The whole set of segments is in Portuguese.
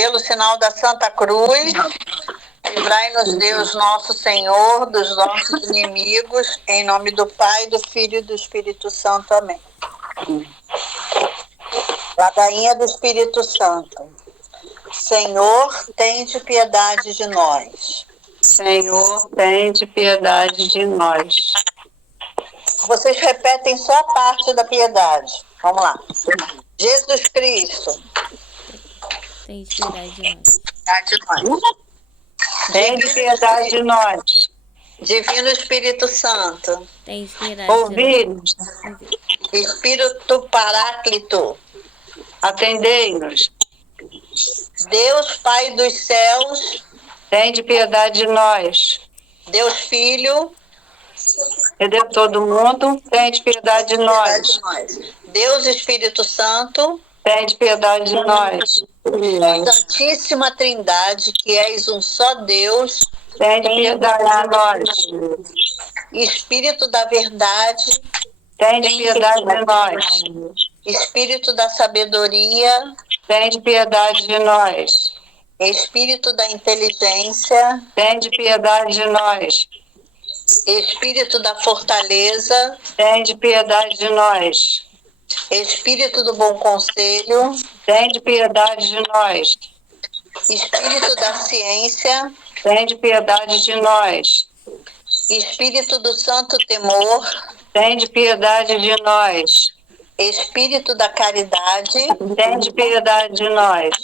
Pelo sinal da Santa Cruz, livrai-nos Deus nosso Senhor dos nossos inimigos, em nome do Pai, do Filho e do Espírito Santo. Amém. Ladainha do Espírito Santo. Senhor, tende piedade de nós. Senhor, tende piedade de nós. Vocês repetem só a parte da piedade. Vamos lá. Jesus Cristo, tende piedade de nós. Tende piedade de nós. Divino Espírito Santo, Tende piedade de nós. Ouvi-nos, Espírito Paráclito, atendei-nos. Deus Pai dos céus, Tende piedade de nós. Deus Filho, Redentor do mundo, tende piedade de piedade de nós. nós. Deus Espírito Santo, Tende piedade de nós. Santíssima Trindade, que és um só Deus, Tende piedade de nós. Espírito da verdade, Tende piedade de nós. Espírito da sabedoria, Tende piedade de nós. Espírito da inteligência, Tende piedade de nós. Espírito da fortaleza, Tende piedade de nós. Espírito do bom conselho, Tende piedade de nós. Espírito da ciência, Tende piedade de nós. Espírito do santo temor, Tende piedade de nós. Espírito da caridade, Tende piedade de nós.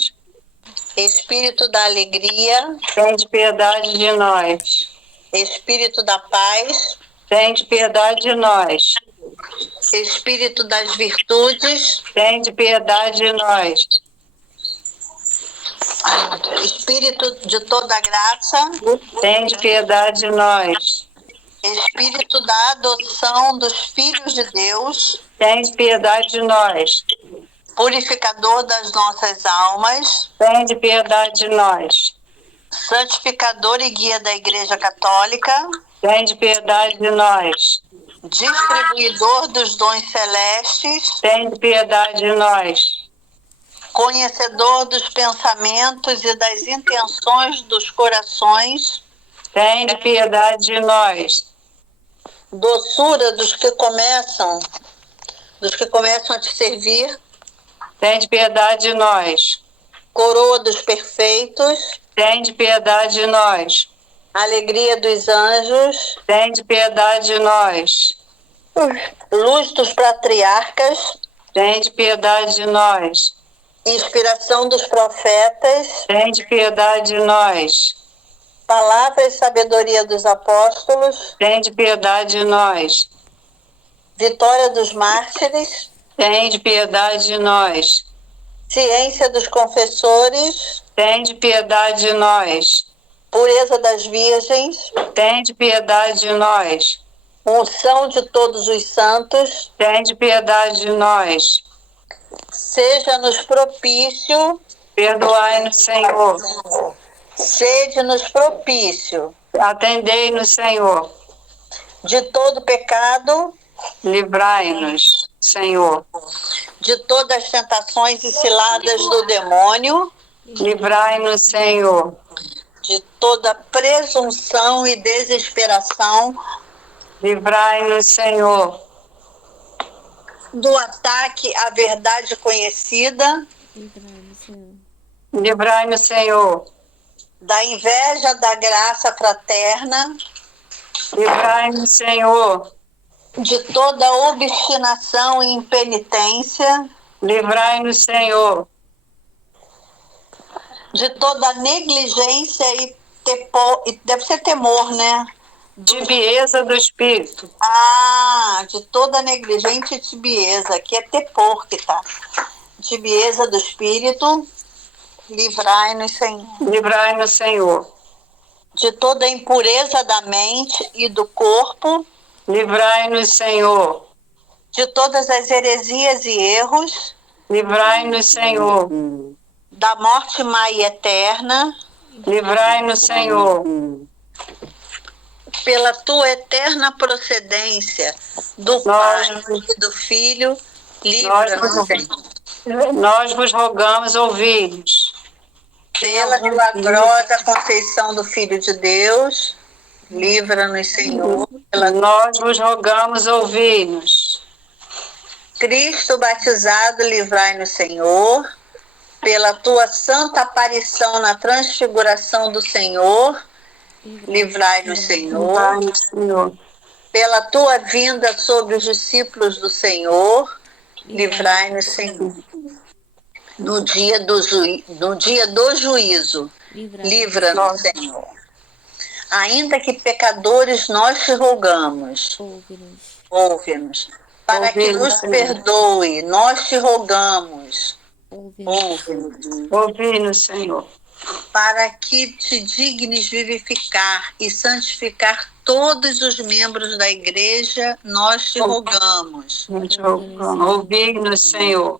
Espírito da alegria, Tende piedade de nós. Espírito da paz, Tende piedade de nós. Espírito das virtudes, Tende piedade de nós. Espírito de toda graça, Tende piedade de nós. Espírito da adoção dos filhos de Deus, Tende piedade de nós. purificador das nossas almas, Tende piedade de nós. santificador e guia da Igreja Católica, Tende piedade de nós. distribuidor dos dons celestes, Tende piedade de nós. conhecedor dos pensamentos e das intenções dos corações, Tende piedade de nós. doçura dos que começam a te servir, Tende piedade de nós. coroa dos perfeitos, Tende piedade de nós. alegria dos anjos, Tende piedade de nós. luz dos patriarcas, Tende piedade de nós. inspiração dos profetas, Tende piedade de nós. palavra e sabedoria dos apóstolos, Tende piedade de nós. vitória dos mártires, Tende piedade de nós. ciência dos confessores, Tende piedade de nós. pureza das virgens, Tende piedade de nós. unção de todos os santos, Tende piedade de nós. seja-nos propício, Perdoai-nos, Senhor. sede-nos propício Atendei-nos, Senhor. de todo pecado, Livrai-nos, Senhor. de todas as tentações e ciladas do demônio, Livrai-nos, Senhor. de toda presunção e desesperação, Livrai-nos, Senhor. do ataque à verdade conhecida, Livrai-nos, Senhor. Livrai-nos, Senhor. da inveja da graça fraterna, Livrai-nos, Senhor. de toda obstinação e impenitência, Livrai-nos, Senhor. de toda negligência e deve ser temor, né? De tibieza do espírito. Ah, de toda negligência e tibieza, aqui é tepor que tá. Tibieza do espírito, livrai-nos, Senhor. Livrai-nos, Senhor. De toda impureza da mente e do corpo, Livrai-nos, Senhor. de todas as heresias e erros, Livrai-nos, Senhor. da morte má e eterna, Livrai-nos, Senhor. pela tua eterna procedência, do Pai e do Filho, livra-nos, Senhor. Nós vos rogamos, ouvi-nos. Pela milagrosa conceição do Filho de Deus, livra-nos, Senhor. Nós vos rogamos, ouvi-nos. Cristo batizado, livrai-nos, Senhor. Pela tua santa aparição na transfiguração do Senhor, livrai-nos, Senhor. Pela tua vinda sobre os discípulos do Senhor, livrai-nos, Senhor. No dia do juízo, livra-nos, Senhor. Ainda que pecadores, nós te rogamos. Ouve-nos. Para que nos perdoe, nós te rogamos. Ouve-nos, Senhor. Para que te dignes vivificar e santificar todos os membros da igreja, nós te rogamos. Ouve-nos, Senhor.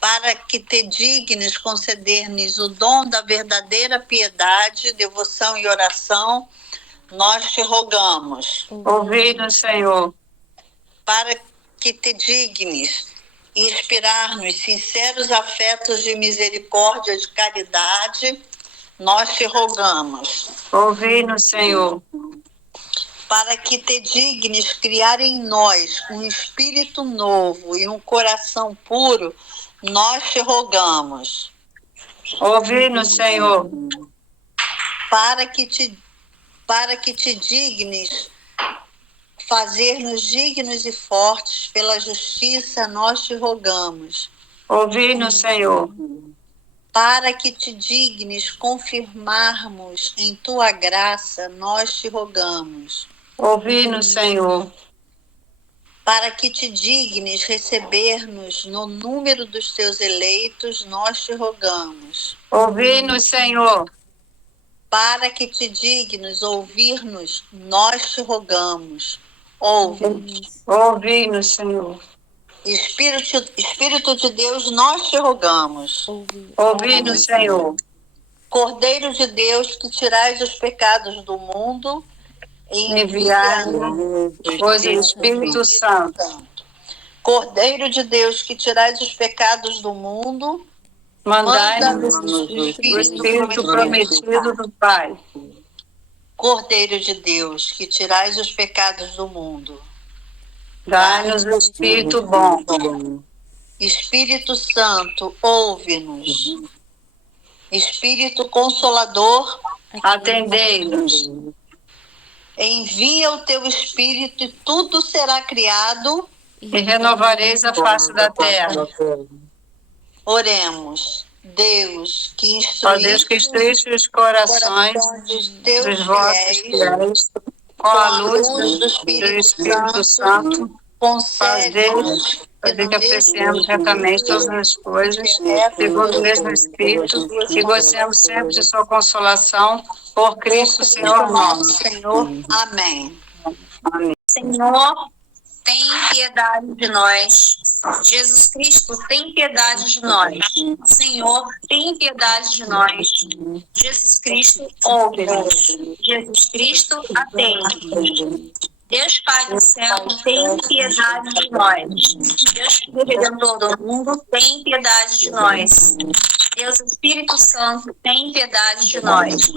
Para que te dignes conceder-nos o dom da verdadeira piedade, devoção e oração, nós te rogamos. Ouve-nos, Senhor. Para que te dignes inspirar-nos sinceros afetos de misericórdia e de caridade, nós te rogamos. Ouvi-nos, Senhor. Para que te dignes criar em nós um espírito novo e um coração puro, nós te rogamos. Ouvi-nos, Senhor. Para que te dignes fazer-nos dignos e fortes pela justiça, nós te rogamos. Ouvi-nos, Senhor. Para que te dignes confirmarmos em tua graça, nós te rogamos. Ouvi-nos, Senhor. Para que te dignes receber-nos no número dos teus eleitos, nós te rogamos. Ouvi-nos, Senhor. Para que te dignes ouvir-nos, nós te rogamos. Ouve-nos. Ouvi-nos, Senhor. Espírito de Deus, nós te rogamos. Ouvi-nos, Senhor. Cordeiro de Deus, que tirais os pecados do mundo, enviai-nos, pois o Espírito Santo. Cordeiro de Deus, que tirais os pecados do mundo, mandai-nos o Espírito prometido do Pai. Cordeiro de Deus, que tirais os pecados do mundo, dai-nos o Espírito bom. Espírito Santo, ouve-nos. Espírito Consolador, atendei-nos. Envia o teu Espírito e tudo será criado. E renovareis a face da terra. Oremos. Deus, que instruíste os corações dos vossos fiéis com a luz do Espírito Santo, concede-nos que apreciemos retamente todas as coisas, segundo o mesmo Espírito, e gozemos sempre de sua consolação, por Cristo, Senhor nosso. Senhor, amém. Amém. Senhor, tem piedade de nós. Jesus Cristo, tem piedade de nós. Senhor, tem piedade de nós. Jesus Cristo, ouve-nos. Jesus Cristo, atende. Deus Pai do céu, tem piedade de nós. Deus Filho Redentor do mundo, tem piedade de nós. Deus Espírito Santo, tem piedade de nós.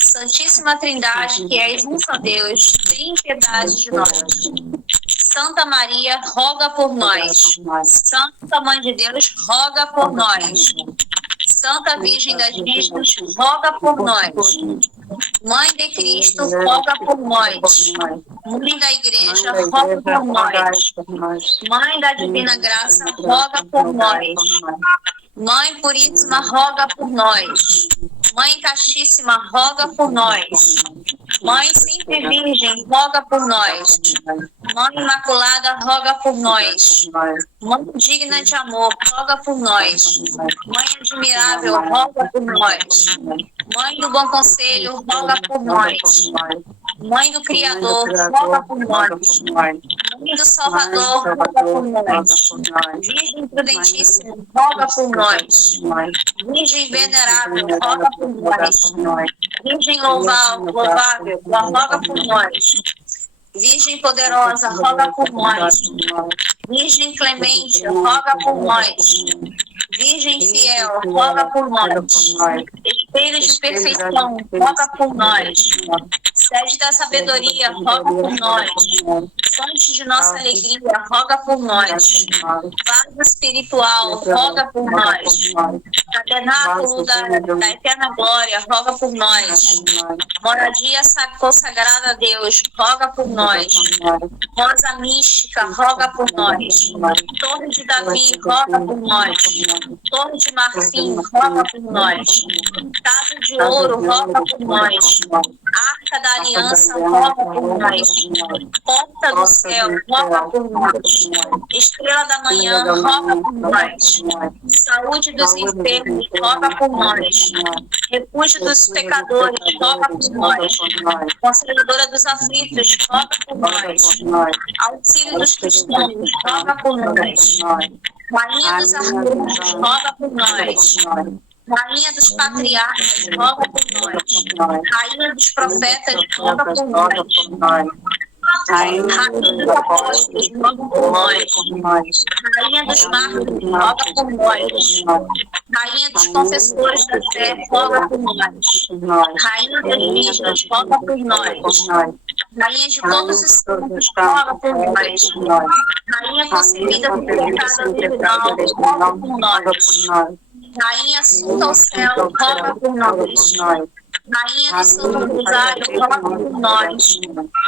Santíssima Trindade, que és um só Deus, tem piedade de nós. Santa Maria, roga por nós. Santa Mãe de Deus, roga por nós. Santa Virgem das Virgens, roga por nós. Mãe de Cristo, roga por nós. Mãe da Igreja, roga por nós. Mãe da Divina Graça, roga por nós. Mãe Puríssima, roga por nós. Mãe Castíssima, roga por nós. Mãe Sempre Virgem, roga por nós. Mãe Imaculada, roga por nós. Mãe Digna de Amor, roga por nós. Mãe Admirável, roga por nós. Mãe do Bom Conselho, roga por nós. Mãe do Criador, roga por nós. Mãe do Salvador, roga por nós. Virgem Prudentíssima, roga por nós. Virgem Venerável, roga por nós. Virgem Louvável, roga por nós. Virgem poderosa, roga por nós. Virgem clemente, roga por nós. Virgem fiel, roga por nós. Espelho de perfeição, roga por nós. Sede da sabedoria, roga por nós. Fonte de nossa alegria, roga por nós. Vaso espiritual, roga por nós. Tabernáculo da eterna glória, roga por nós. Moradia consagrada a Deus, roga por nós. Rosa mística, roga por nós. Torre de Davi, roga por nós. Torre de marfim, roga por nós. Casa de ouro, roga por nós. Arca da aliança, roga por nós. Porta do céu, roga por nós. Estrela da manhã, roga por nós. Saúde dos enfermos, roga por nós. Refúgio dos pecadores, roga por nós. Consoladora dos aflitos, roga por nós. Auxílio dos cristãos, roga por nós. Rainha dos arcanjos, roga por nós. Rainha dos patriarcas, roga por nós. Rainha dos profetas, roga por nós. Rainha dos apóstolos, roga por nós. Rainha dos mártires, roga por nós. Rainha dos confessores da fé, roga por nós. Rainha das virgens, roga por nós. Rainha de todos os santos, roga por nós. Rainha concebida por pecado original, roga por nós. Rainha assunta ao céu, roga por nós. Rainha do Santo Rosário, roga por nós.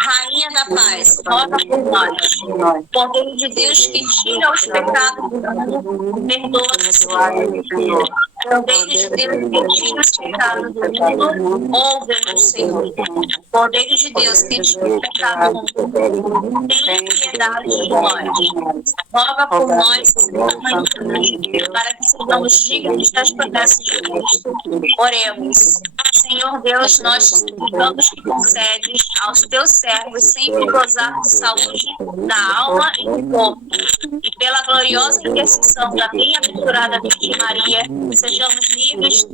Rainha da paz, roga por nós. Cordeiro de Deus que tira os pecados do mundo, perdoa-nos, Senhor. Cordeiro de Deus que tira os pecados do mundo, ouve-nos, Senhor. Cordeiro de Deus que tira o pecado do mundo, tem piedade de nós. Roga por nós, Senhor, para que sejamos dignos das promessas de Cristo. Oremos. Senhor Deus, nós te suplicamos que concedes aos teus servos sempre gozar de saúde da alma e do corpo. E pela gloriosa intercessão da bem-aventurada Virgem Maria, sejamos livres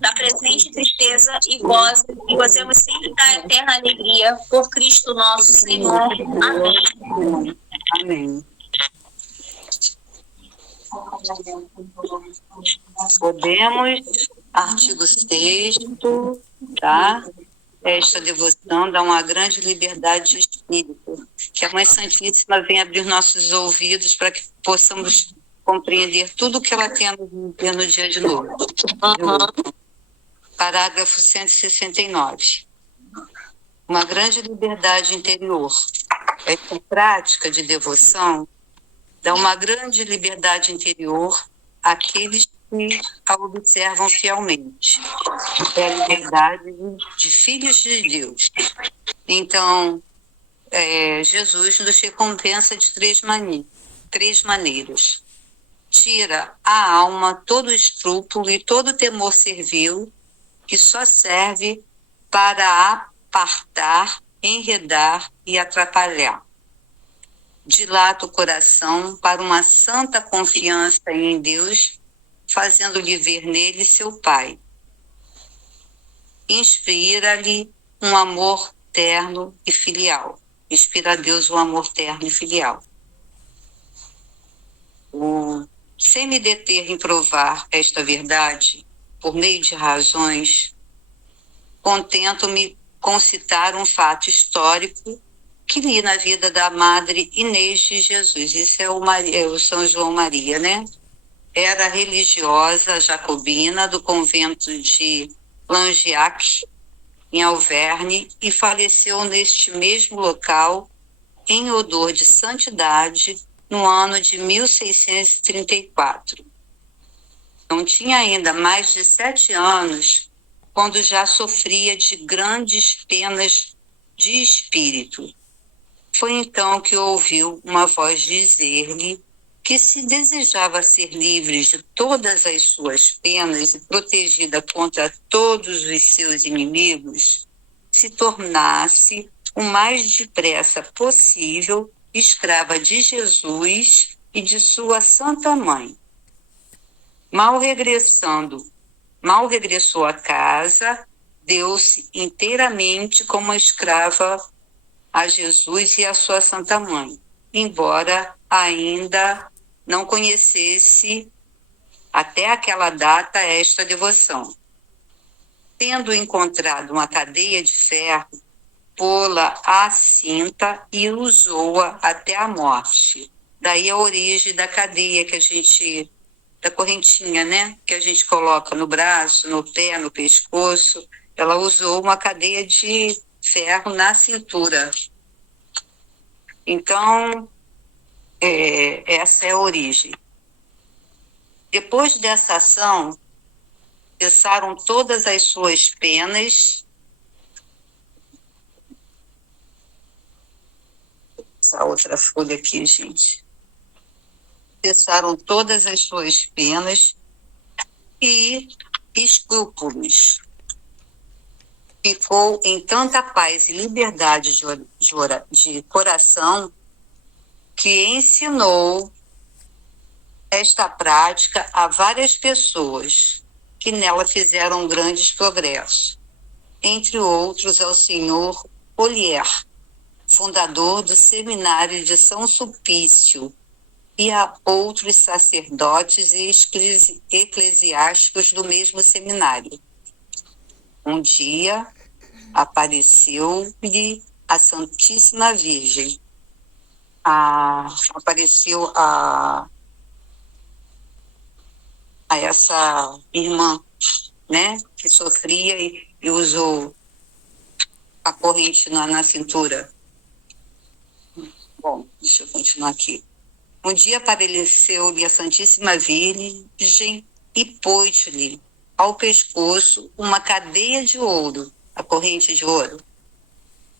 da presente tristeza e gozemos sempre da eterna alegria. Por Cristo nosso Senhor. Amém. Amém. Podemos, artigo 6º, tá? Esta devoção dá uma grande liberdade de espírito. Que a Mãe Santíssima venha abrir nossos ouvidos para que possamos compreender tudo o que ela tem a nos dizer no dia de novo. Parágrafo 169. Uma grande liberdade interior. Esta prática de devoção dá uma grande liberdade interior àqueles que a observam fielmente. É a liberdade de filhos de Deus. Então, Jesus nos recompensa de três maneiras. Tira a alma todo escrúpulo e todo temor servil, que só serve para apartar, enredar e atrapalhar. Dilata o coração para uma santa confiança em Deus, fazendo-lhe ver nele seu Pai. Inspira-lhe um amor terno e filial. Inspira a Deus um amor terno e filial. Sem me deter em provar esta verdade, por meio de razões, contento-me com citar um fato histórico que li na vida da Madre Inês de Jesus. Isso é o São João Maria, né? Era religiosa jacobina do convento de Langeac, em Auvergne, e faleceu neste mesmo local, em odor de santidade, no ano de 1634. Não tinha ainda mais de 7 anos, quando já sofria de grandes penas de espírito. Foi então que ouviu uma voz dizer-lhe que, se desejava ser livre de todas as suas penas e protegida contra todos os seus inimigos, se tornasse o mais depressa possível escrava de Jesus e de sua Santa Mãe. Mal regressou à casa, deu-se inteiramente como escrava a Jesus e a sua Santa Mãe, embora ainda não conhecesse até aquela data esta devoção. Tendo encontrado uma cadeia de ferro, pô-la à cinta e usou-a até a morte. Daí a origem da cadeia da correntinha, né? Que a gente coloca no braço, no pé, no pescoço. Ela usou uma cadeia de ferro na cintura. Então, essa é a origem. Depois dessa ação, cessaram todas as suas penas. Essa outra folha aqui, gente. Cessaram todas as suas penas e escrúpulos. Ficou em tanta paz e liberdade de coração que ensinou esta prática a várias pessoas que nela fizeram grandes progressos, entre outros ao senhor Olier, fundador do seminário de São Sulpício, e a outros sacerdotes e eclesiásticos do mesmo seminário. Um dia apareceu-lhe a Santíssima Virgem. Apareceu a essa irmã, né, que sofria e usou a corrente na cintura. Bom, deixa eu continuar aqui. Um dia apareceu-lhe a Santíssima Virgem e pôs-lhe ao pescoço uma cadeia de ouro, a corrente de ouro,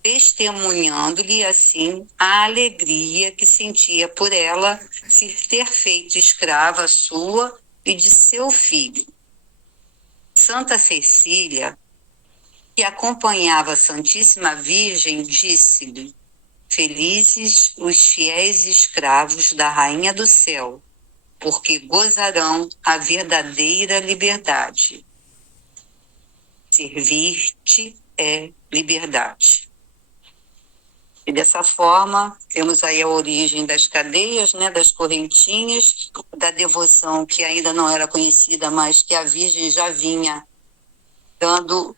testemunhando-lhe assim a alegria que sentia por ela se ter feito escrava sua e de seu filho. Santa Cecília, que acompanhava a Santíssima Virgem, disse-lhe: felizes os fiéis escravos da Rainha do Céu, porque gozarão a verdadeira liberdade. Servir-te é liberdade. E dessa forma, temos aí a origem das cadeias, né, das correntinhas, da devoção que ainda não era conhecida, mas que a Virgem já vinha dando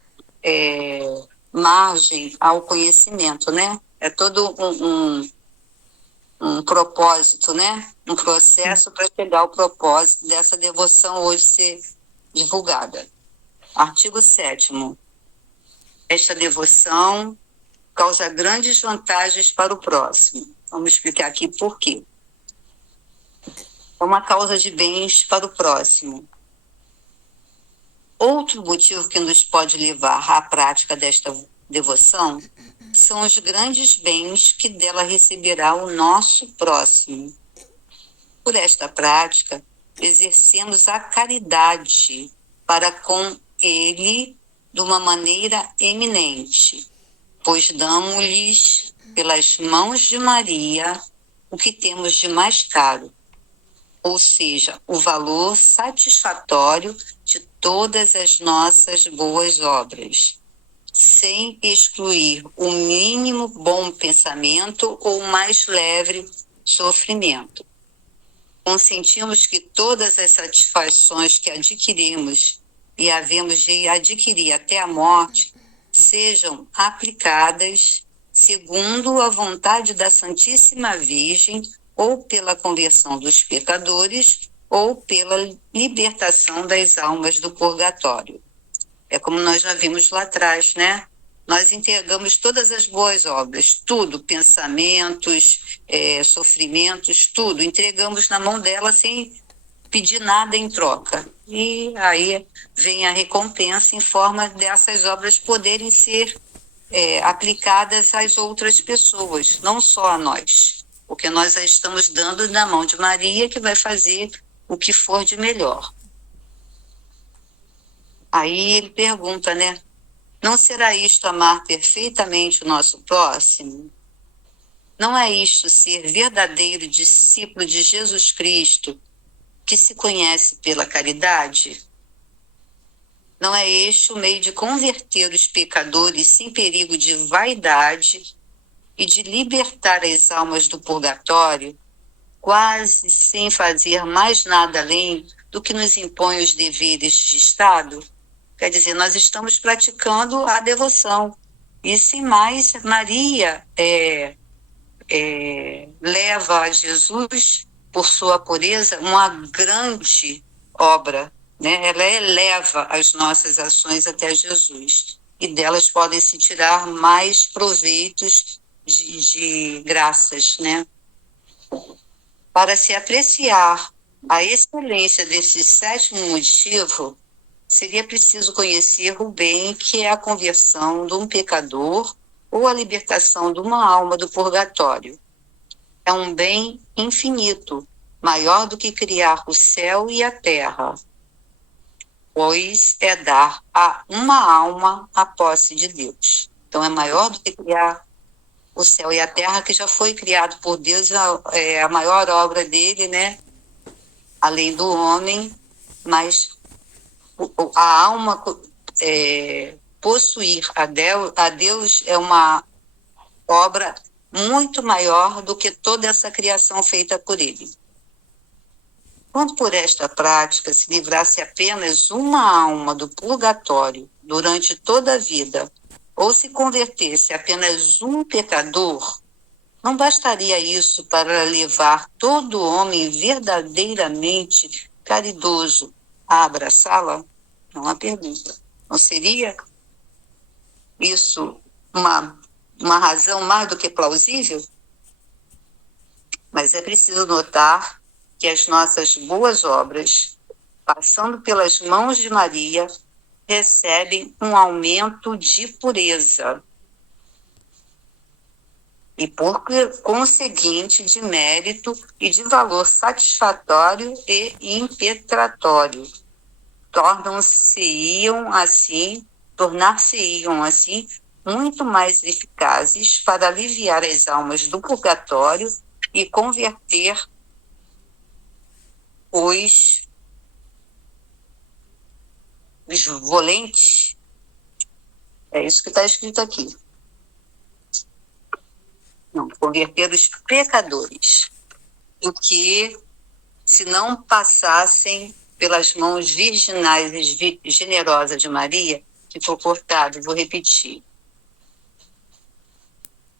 margem ao conhecimento, né? É todo um propósito, né? Um processo para chegar ao propósito dessa devoção hoje ser divulgada. Artigo 7º. Esta devoção causa grandes vantagens para o próximo. Vamos explicar aqui por quê. É uma causa de bens para o próximo. Outro motivo que nos pode levar à prática desta devoção são os grandes bens que dela receberá o nosso próximo. Por esta prática, exercemos a caridade para com ele de uma maneira eminente, pois damos-lhes pelas mãos de Maria o que temos de mais caro, ou seja, o valor satisfatório de todas as nossas boas obras, sem excluir o mínimo bom pensamento ou o mais leve sofrimento. Consentimos que todas as satisfações que adquirimos e havemos de adquirir até a morte sejam aplicadas segundo a vontade da Santíssima Virgem, ou pela conversão dos pecadores, ou pela libertação das almas do purgatório. É como nós já vimos lá atrás, né? Nós entregamos todas as boas obras, tudo, pensamentos, sofrimentos, tudo, entregamos na mão dela sem pedir nada em troca. E aí vem a recompensa em forma dessas obras poderem ser aplicadas às outras pessoas, não só a nós, porque nós a estamos dando na mão de Maria, que vai fazer o que for de melhor. Aí ele pergunta, né? Não será isto amar perfeitamente o nosso próximo? Não é isto ser verdadeiro discípulo de Jesus Cristo, que se conhece pela caridade? Não é este o meio de converter os pecadores sem perigo de vaidade e de libertar as almas do purgatório, quase sem fazer mais nada além do que nos impõe os deveres de Estado. Quer dizer, nós estamos praticando a devoção. E, sem mais, Maria leva a Jesus, por sua pureza, uma grande obra, né? Ela eleva as nossas ações até Jesus. E delas podem se tirar mais proveitos de graças, né? Para se apreciar a excelência desse sétimo motivo, seria preciso conhecer o bem que é a conversão de um pecador ou a libertação de uma alma do purgatório. É um bem infinito, maior do que criar o céu e a terra, pois é dar a uma alma a posse de Deus. Então é maior do que criar o céu e a terra, que já foi criado por Deus, é a maior obra dele, né? Além do homem, mas a alma possuir a Deus é uma obra muito maior do que toda essa criação feita por ele. Quando por esta prática se livrasse apenas uma alma do purgatório durante toda a vida, ou se convertesse apenas um pecador, não bastaria isso para levar todo homem verdadeiramente caridoso a abraçá-la? É uma pergunta. Não seria isso uma razão mais do que plausível? Mas é preciso notar que as nossas boas obras, passando pelas mãos de Maria, recebem um aumento de pureza e, por conseguinte, de mérito e de valor satisfatório e impetratório. Tornar-se-iam assim muito mais eficazes para aliviar as almas do purgatório e converter os volentes. É isso que está escrito aqui. Não, converter os pecadores, do que se não passassem pelas mãos virginais e generosas de Maria, que foi cortado, vou repetir.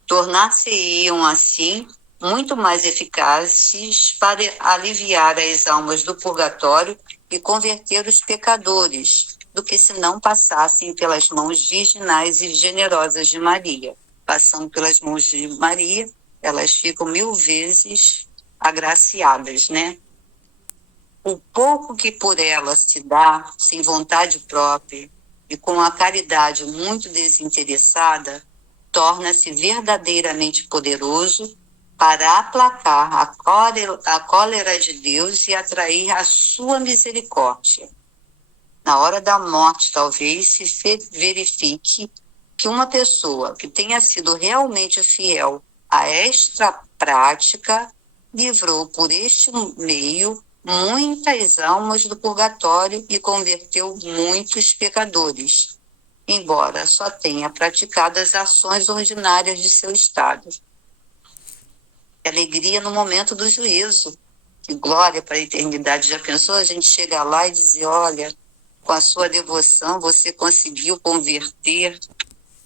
Tornar-se-iam assim muito mais eficazes para aliviar as almas do purgatório e converter os pecadores, do que se não passassem pelas mãos virginais e generosas de Maria. Passando pelas mãos de Maria, elas ficam 1000 vezes agraciadas, né? O pouco que por ela se dá, sem vontade própria, e com a caridade muito desinteressada, torna-se verdadeiramente poderoso para aplacar a cólera de Deus e atrair a sua misericórdia. Na hora da morte, talvez, se verifique que uma pessoa que tenha sido realmente fiel a esta prática livrou por este meio muitas almas do purgatório e converteu muitos pecadores, embora só tenha praticado as ações ordinárias de seu estado. Alegria no momento do juízo. Que glória para a eternidade. Já pensou? A gente chega lá e dizer, olha, com a sua devoção você conseguiu converter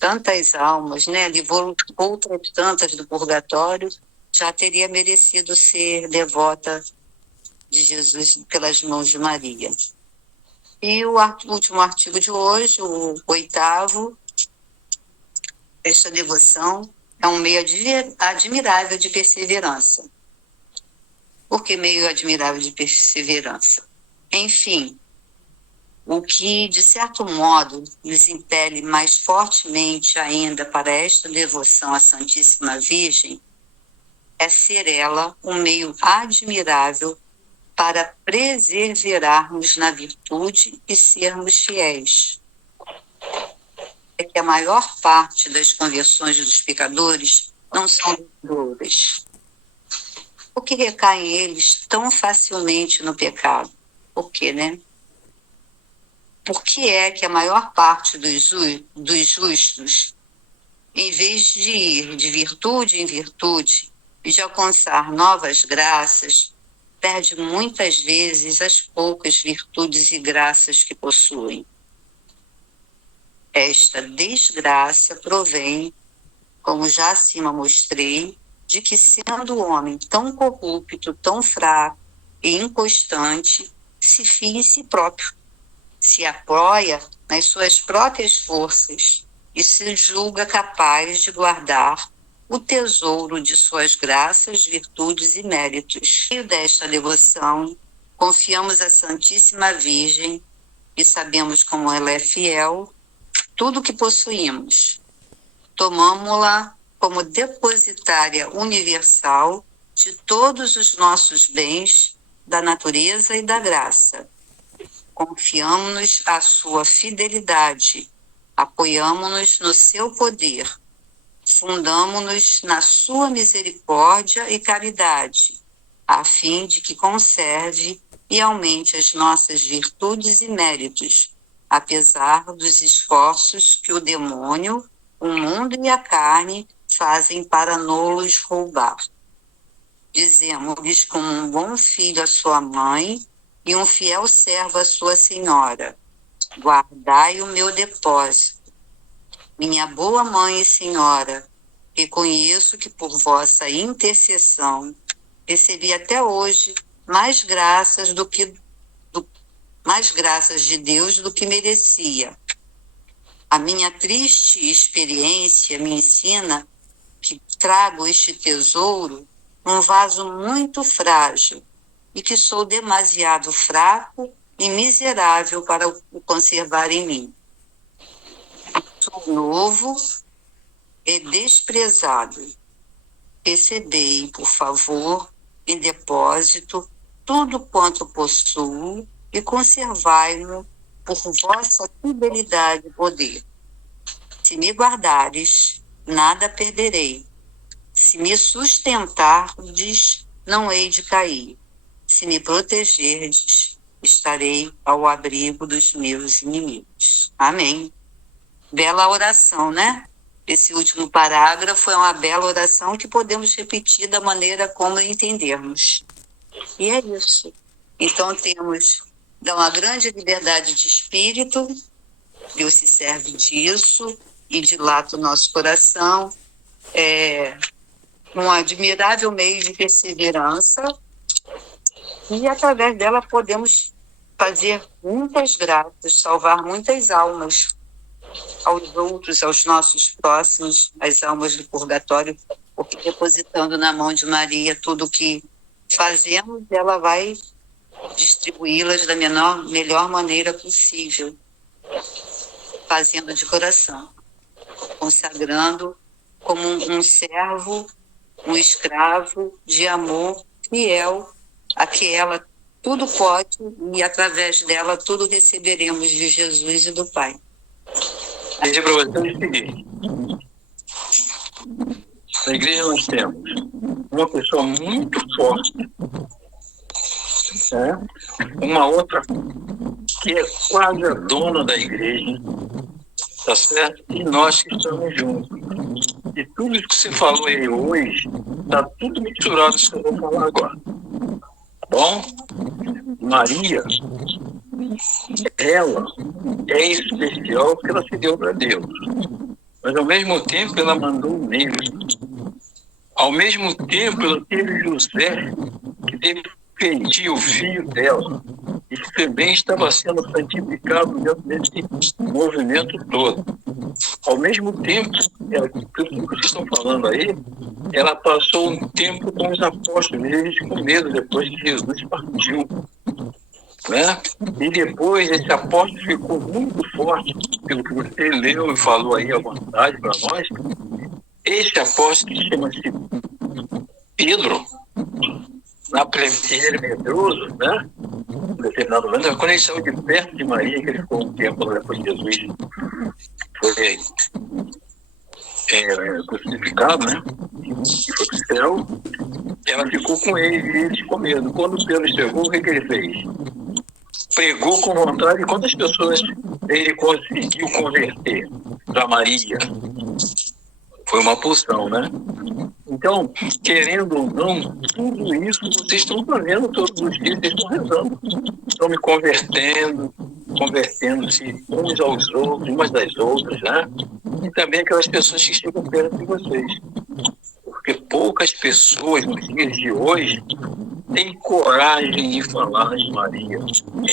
tantas almas, né? Livrou outras tantas do purgatório, já teria merecido ser devota de Jesus pelas mãos de Maria. E o último artigo de hoje, o 8º, esta devoção é um meio admirável de perseverança. Por que meio admirável de perseverança? Enfim, o que, de certo modo, nos impele mais fortemente ainda para esta devoção à Santíssima Virgem é ser ela um meio admirável para perseverarmos na virtude e sermos fiéis. É que a maior parte das conversões dos pecadores não são duras. Por que recaem eles tão facilmente no pecado? Por quê, né? Por que é que a maior parte dos justos em vez de ir de virtude em virtude e de alcançar novas graças, perde muitas vezes as poucas virtudes e graças que possui. Esta desgraça provém, como já acima mostrei, de que, sendo o homem tão corrupto, tão fraco e inconstante, se fia em si próprio, se apoia nas suas próprias forças e se julga capaz de guardar o tesouro de suas graças, virtudes e méritos. No meio desta devoção, confiamos à Santíssima Virgem e sabemos como ela é fiel, tudo o que possuímos. Tomamo-la como depositária universal de todos os nossos bens, da natureza e da graça. Confiamos-nos à sua fidelidade, apoiamo-nos no seu poder, fundamo-nos na sua misericórdia e caridade, a fim de que conserve e aumente as nossas virtudes e méritos, apesar dos esforços que o demônio, o mundo e a carne fazem para nos roubar. Dizemos-lhes como um bom filho à sua mãe e um fiel servo à sua senhora: guardai o meu depósito. Minha boa mãe e senhora, reconheço que por vossa intercessão recebi até hoje mais graças de Deus do que merecia. A minha triste experiência me ensina que trago este tesouro num vaso muito frágil e que sou demasiado fraco e miserável para o conservar em mim. Sou novo e desprezado. Recebei, por favor, em depósito tudo quanto possuo e conservai-mo por vossa fidelidade e poder. Se me guardares, nada perderei. Se me sustentardes, não hei de cair. Se me protegerdes, estarei ao abrigo dos meus inimigos. Amém. Bela oração, né? Esse último parágrafo é uma bela oração que podemos repetir da maneira como entendermos. E é isso. Então dá uma grande liberdade de espírito, Deus se serve disso e dilata o nosso coração. Um admirável meio de perseverança, e através dela podemos fazer muitas graças, salvar muitas almas aos outros, aos nossos próximos, as almas do purgatório, porque depositando na mão de Maria tudo o que fazemos, ela vai distribuí-las da melhor maneira possível, fazendo de coração, consagrando como um servo, um escravo de amor fiel a que ela tudo pode, e através dela tudo receberemos de Jesus e do Pai. Vou dizer para vocês o seguinte: na igreja nós temos uma pessoa muito forte, uma outra que é quase a dona da igreja, tá certo? E nós que estamos juntos. E tudo isso que você falou aí hoje, está tudo misturado isso que eu vou falar agora. Bom, Maria, ela é especial porque ela se deu para Deus. Mas ao mesmo tempo ela mandou um meio. Ao mesmo tempo ela teve José, que defendia o filho dela. E que também estava sendo santificado dentro desse movimento todo. Ao mesmo tempo, tudo que vocês estão falando aí, ela passou um tempo com os apóstolos, eles com medo depois que Jesus partiu. Né? E depois esse apóstolo ficou muito forte, pelo que você leu e falou aí à vontade para nós. Esse apóstolo que chama-se Pedro, na primeira medroso, né? Em determinado momento, quando ele saiu de perto de Maria, que ele ficou um tempo depois de Jesus foi crucificado, né? E foi para o céu, ela ficou com ele e eles com medo. Quando Pedro chegou, o que ele fez? Pregou com vontade. Quantas pessoas ele conseguiu converter para Maria? Foi uma pulsão, né? Então, querendo ou não, tudo isso vocês estão fazendo todos os dias, vocês estão rezando. Estão me convertendo-se uns aos outros, umas das outras, né? E também aquelas pessoas que chegam perto de vocês. Porque poucas pessoas nos dias de hoje têm coragem de falar em Maria.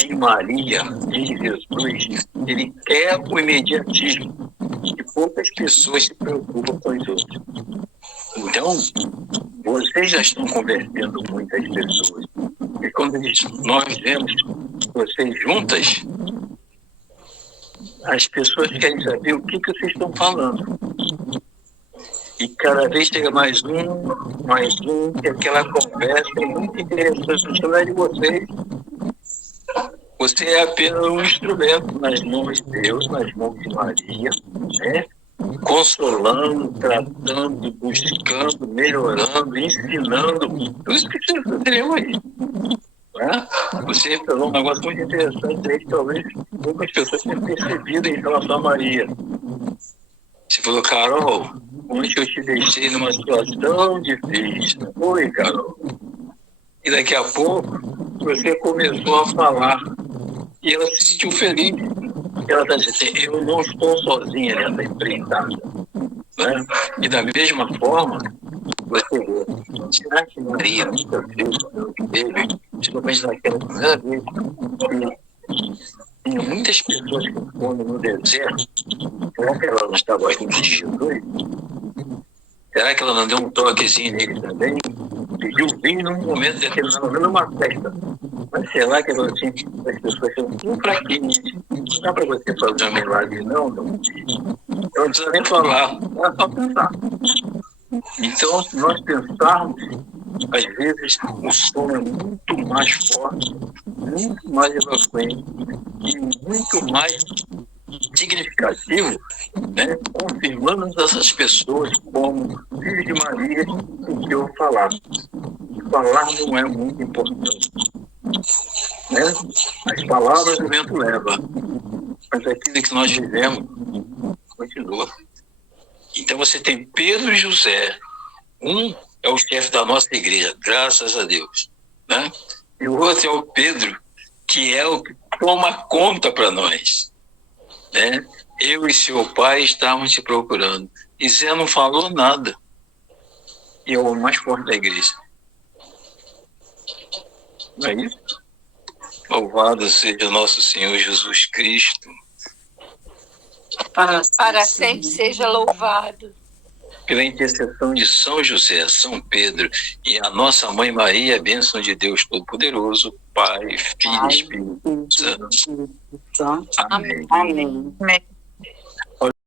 Em Maria, em Jesus, ele quer o imediatismo. E poucas pessoas se preocupam com os outros. Então, vocês já estão convertendo muitas pessoas. E quando nós vemos vocês juntas, as pessoas querem saber o que vocês estão falando. E cada vez chega mais um, que aquela conversa é muito interessante. Não é de vocês. Você é apenas um instrumento nas mãos de Deus, nas mãos de Maria, né? Consolando, tratando, buscando, melhorando, ensinando. Tudo isso que vocês fazeriam aí. Né? Você falou um negócio muito interessante aí que talvez poucas pessoas tenham percebido em relação a Maria. Você falou, Carol, ontem eu te deixei numa situação difícil. Oi, Carol. E daqui a pouco você começou a falar. E ela se sentiu feliz. Ela está dizendo assim, eu não estou sozinha nessa empreitada. Né? E da mesma forma, você vê, será que Maria nunca fez o que teve? Principalmente naquela primeira vez que tinha muitas pessoas que foram no deserto. Será que ela não estava junto de Jesus? Será que ela não deu um toquezinho nele também? Pediu vinho num momento determinado, numa festa. Mas será que as pessoas são muito fraquinhas? Não dá para você fazer um milagre, não? Eu não precisa nem falar, é só pensar. Então, se nós pensarmos, às vezes o som é muito mais forte, muito mais eloquente e muito mais significativo, né? Confirmando essas pessoas como filhos de Maria do que eu falar. Falar não é muito importante. Né? As palavras o vento leva, mas aquilo que nós vivemos continua. Então você tem Pedro e José. Um é o chefe da nossa igreja, graças a Deus, né? E o outro é o Pedro, que é o que toma conta para nós, né? Eu e seu pai estávamos te procurando. E Zé não falou nada. E é o mais forte da igreja. Não é isso? Louvado seja nosso Senhor Jesus Cristo. Para sempre seja louvado. Pela intercessão de São José, São Pedro e a nossa Mãe Maria, a bênção de Deus Todo-Poderoso, Pai, Filho e Espírito Santo. Amém. Amém.